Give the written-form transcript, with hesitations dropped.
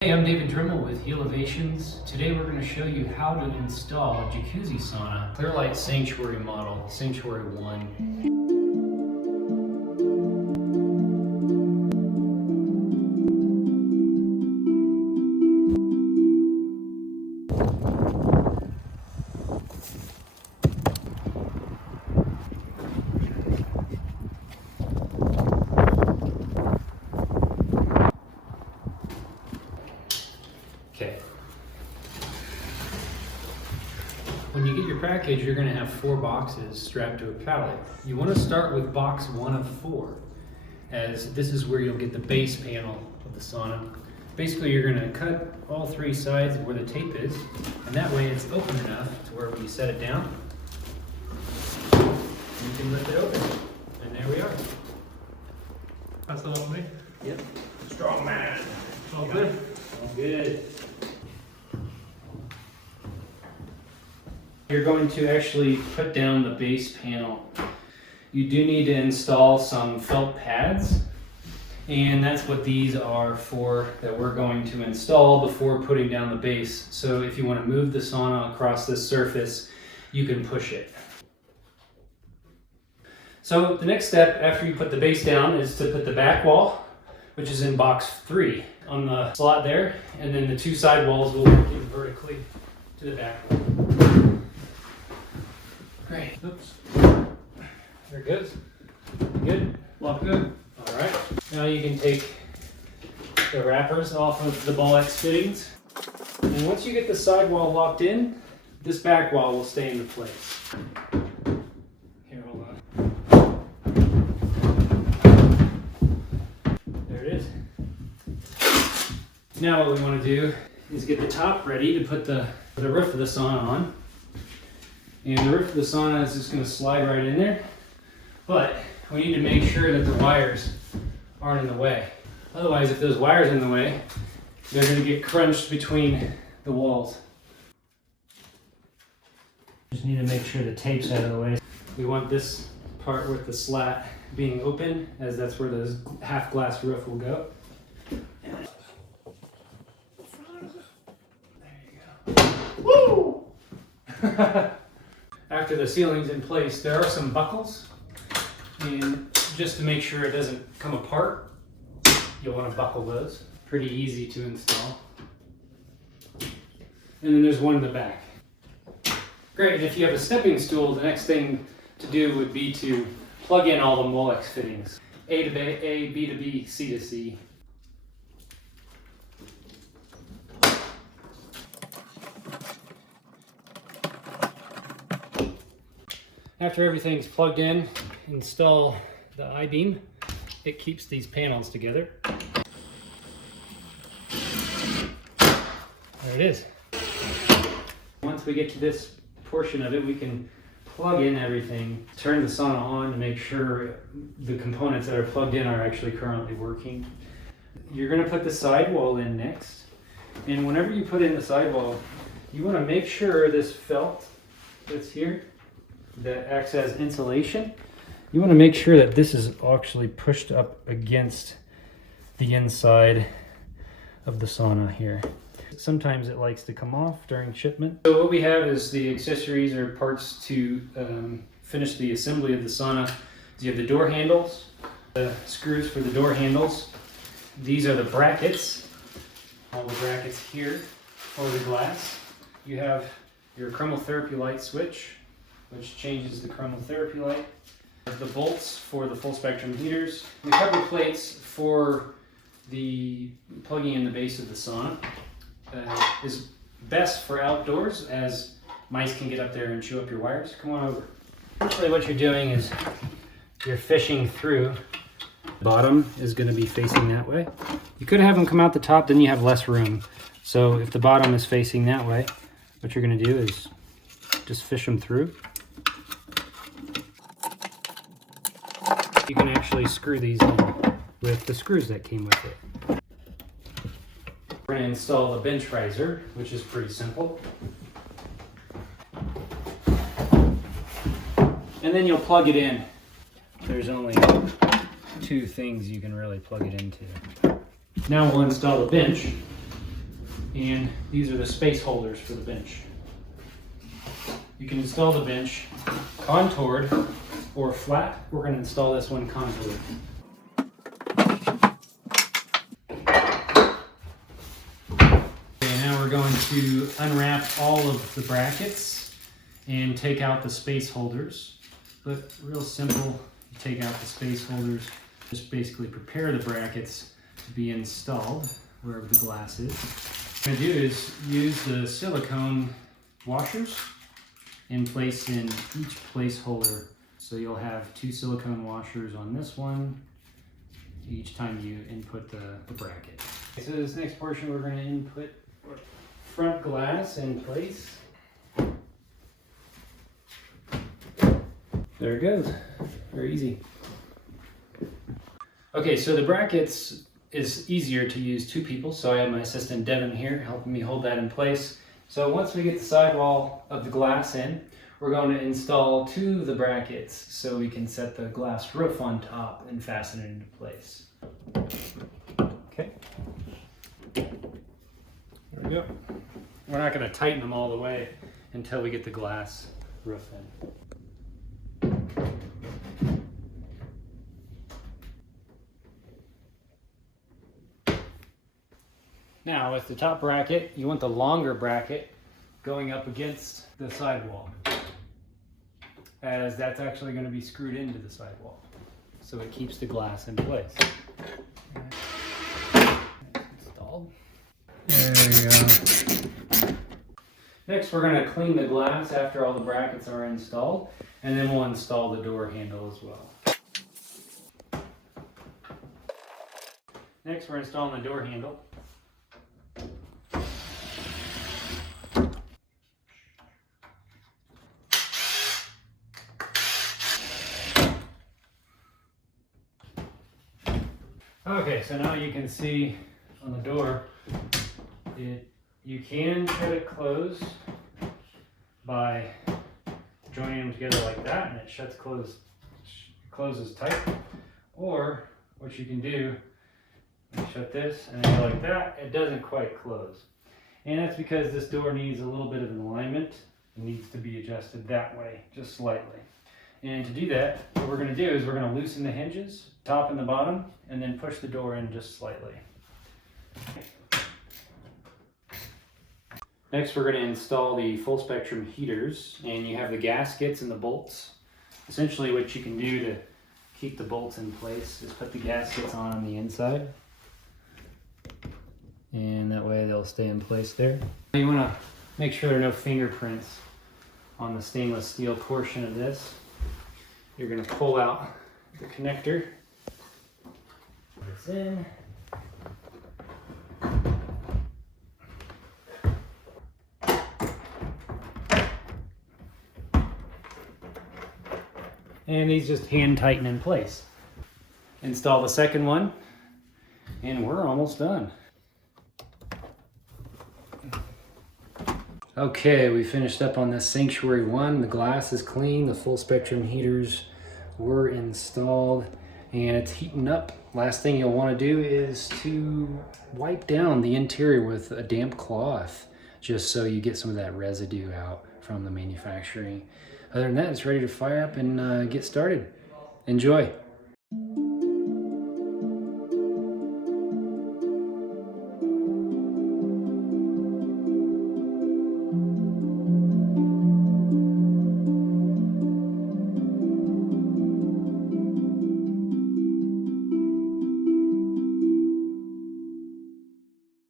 Hey, I'm David Drimmel with Healovations. Today we're going to show you how to install a jacuzzi sauna, Clearlight Sanctuary model, Sanctuary 1. Okay. When you get your package, you're going to have 4 boxes strapped to a pallet. You want to start with box 1 of 4, as this is where you'll get the base panel of the sauna. Basically, you're going to cut all 3 sides where the tape is, and that way it's open enough to where when you set it down, you can lift it open. And there we are. Pass that on to me. Yep. Strong man. All Got good? it. All good. You're going to actually put down the base panel. You do need to install some felt pads, and that's what these are for, that we're going to install before putting down the base. So if you want to move the sauna across this surface, you can push it. So the next step after you put the base down is to put the back wall, which is in box 3 on the slot there, and then the 2 side walls will work in vertically to the back wall. Great. Oops. There it goes. Good? Lock good. All right. Now you can take the wrappers off of the molex fittings. And once you get the side wall locked in, this back wall will stay into place. Here, hold on. There it is. Now what we want to do is get the top ready to put the roof of the sauna on. And the roof of the sauna is just going to slide right in there. But we need to make sure that the wires aren't in the way. Otherwise, if those wires are in the way, they're going to get crunched between the walls. Just need to make sure the tape's out of the way. We want this part with the slat being open, as that's where the half glass roof will go. There you go. Woo! After the ceiling's in place, there are some buckles, and just to make sure it doesn't come apart, you'll want to buckle those. Pretty easy to install. And then there's one in the back. Great, and if you have a stepping stool, the next thing to do would be to plug in all the molex fittings. A to A, B to B, C to C. After everything's plugged in, install the I-beam. It keeps these panels together. There it is. Once we get to this portion of it, we can plug in everything, turn the sauna on to make sure the components that are plugged in are actually currently working. You're going to put the sidewall in next. And whenever you put in the sidewall, you want to make sure this felt that's here, that acts as insulation, you want to make sure that this is actually pushed up against the inside of the sauna here. Sometimes it likes to come off during shipment. So what we have is the accessories or parts to finish the assembly of the sauna. You have the door handles, the screws for the door handles. These are the brackets, all the brackets here for the glass. You have your chromotherapy light switch, which changes the chromotherapy light. The bolts for the full spectrum heaters. The cover plates for the plugging in the base of the sauna is best for outdoors, as mice can get up there and chew up your wires. Come on over. Essentially what you're doing is you're fishing through. The bottom is going to be facing that way. You could have them come out the top, then you have less room. So if the bottom is facing that way, what you're going to do is just fish them through. You can actually screw these in with the screws that came with it. We're going to install the bench riser, which is pretty simple. And then you'll plug it in. There's only 2 things you can really plug it into. Now we'll install the bench. And these are the space holders for the bench. You can install the bench contoured or flat. We're going to install this one contoured. Okay, now we're going to unwrap all of the brackets and take out the space holders. But real simple, you take out the space holders, just basically prepare the brackets to be installed wherever the glass is. What I'm going to do is use the silicone washers and place in each placeholder. So you'll have 2 silicone washers on this one each time you input the bracket. Okay, so this next portion we're going to input front glass in place. There it goes. Very easy. Okay, so the brackets is easier to use 2 people, so I have my assistant Devin here helping me hold that in place. So once we get the sidewall of the glass in, we're going to install 2 of the brackets so we can set the glass roof on top and fasten it into place. Okay. There we go. We're not going to tighten them all the way until we get the glass roof in. Now with the top bracket, you want the longer bracket going up against the sidewall, as that's actually going to be screwed into the sidewall, so it keeps the glass in place. Installed. There you go. Next we're going to clean the glass after all the brackets are installed, and then we'll install the door handle as well. Next we're installing the door handle. Okay, so now you can see on the door, you can get it closed by joining them together like that, and it closes tight. Or what you can do, you shut this and then go like that, it doesn't quite close. And that's because this door needs a little bit of an alignment. It needs to be adjusted that way, just slightly. And to do that, what we're going to do is we're going to loosen the hinges, top and the bottom, and then push the door in just slightly. Next, we're going to install the full spectrum heaters, and you have the gaskets and the bolts. Essentially what you can do to keep the bolts in place is put the gaskets on the inside, and that way they'll stay in place there. You want to make sure there are no fingerprints on the stainless steel portion of this. You're going to pull out the connector, put this in, and these just hand tighten in place. Install the second one, and we're almost done. Okay, we finished up on this Sanctuary 1. The glass is clean, the full spectrum heaters were installed, and it's heating up. Last thing you'll want to do is to wipe down the interior with a damp cloth, just so you get some of that residue out from the manufacturing. Other than that, it's ready to fire up and get started. Enjoy.